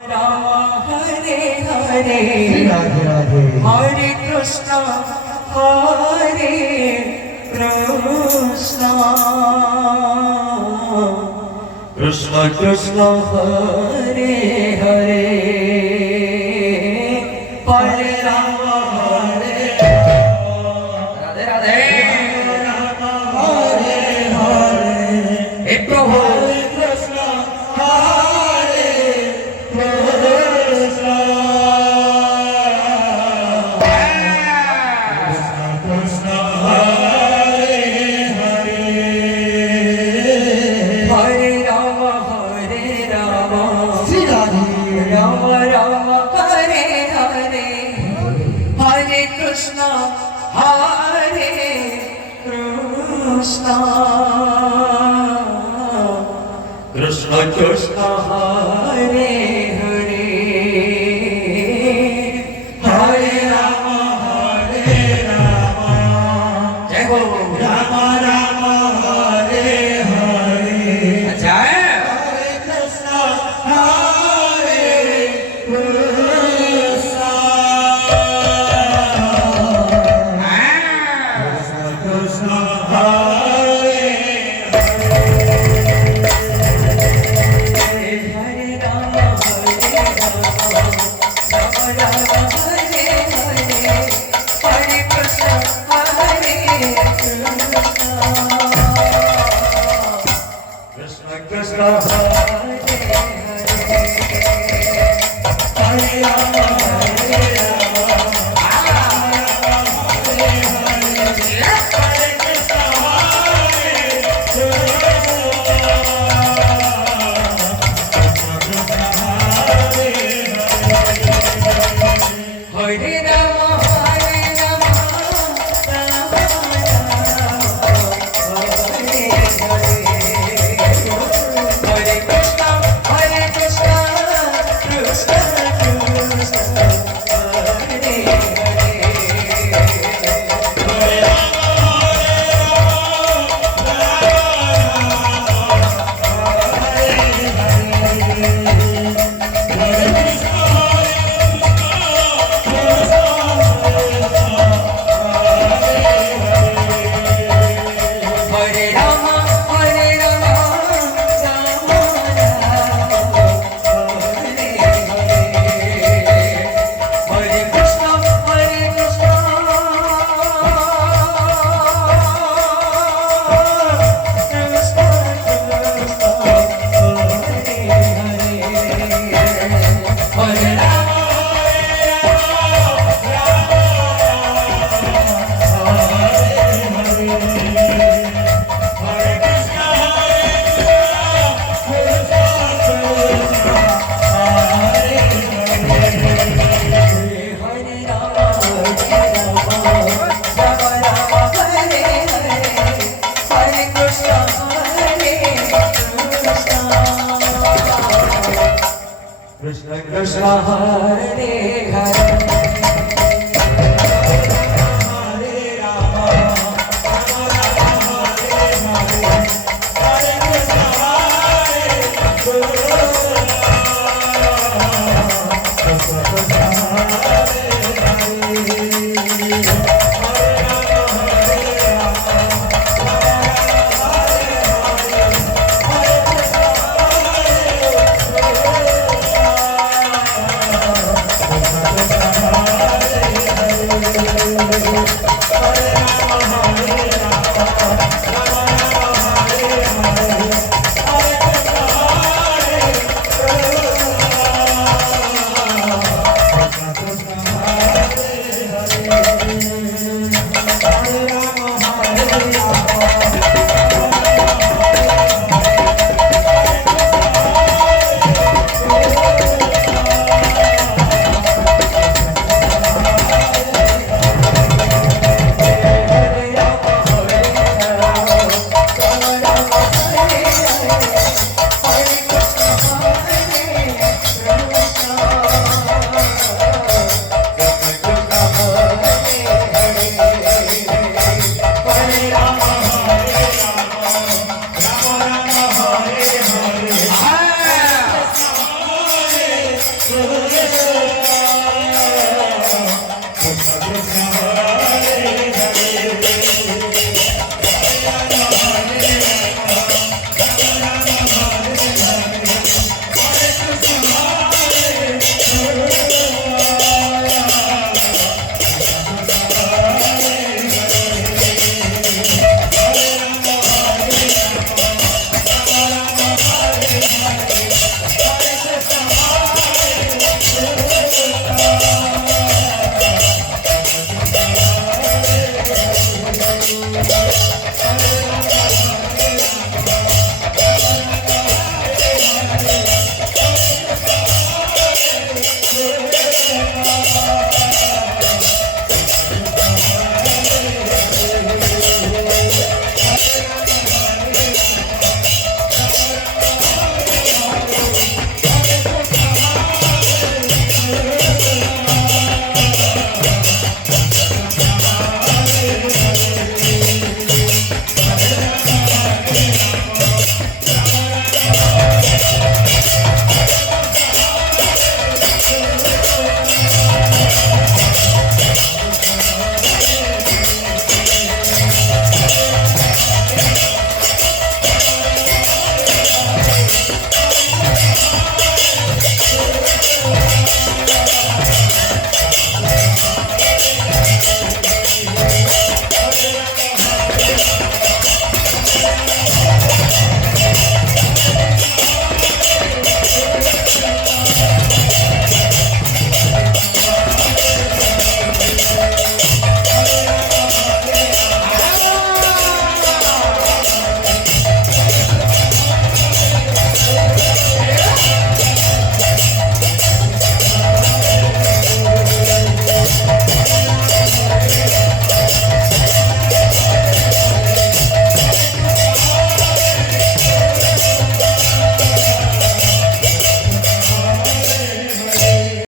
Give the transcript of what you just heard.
हरे हरे हरे कृष्ण कृष्ण कृष्ण हरे हरे हरे राम हरे राधे राधे हरे हरे हे प्रभु कृष्ण हरे कृष्ण कृष्ण हरे हरे हरे राम श्री राधे राम राम हरे हरे हरे कृष्ण कृष्ण कृष्ण हरे हरे हरे राम जय हो राम राम हरे हरे जय हरे कृष्ण हरे कृष्ण कृष्ण हरे हरे राम हरे कृष्ण हरे कृष्ण कृष्ण हरे हरे राम हरे राम हरे कृष्ण कृष्ण कृष्ण हरे हरे राम हरे कृष्ण हरे राम कृष्ण कृष्ण हरे हरे हरे राम हरे कृष्ण हरे हरे Hare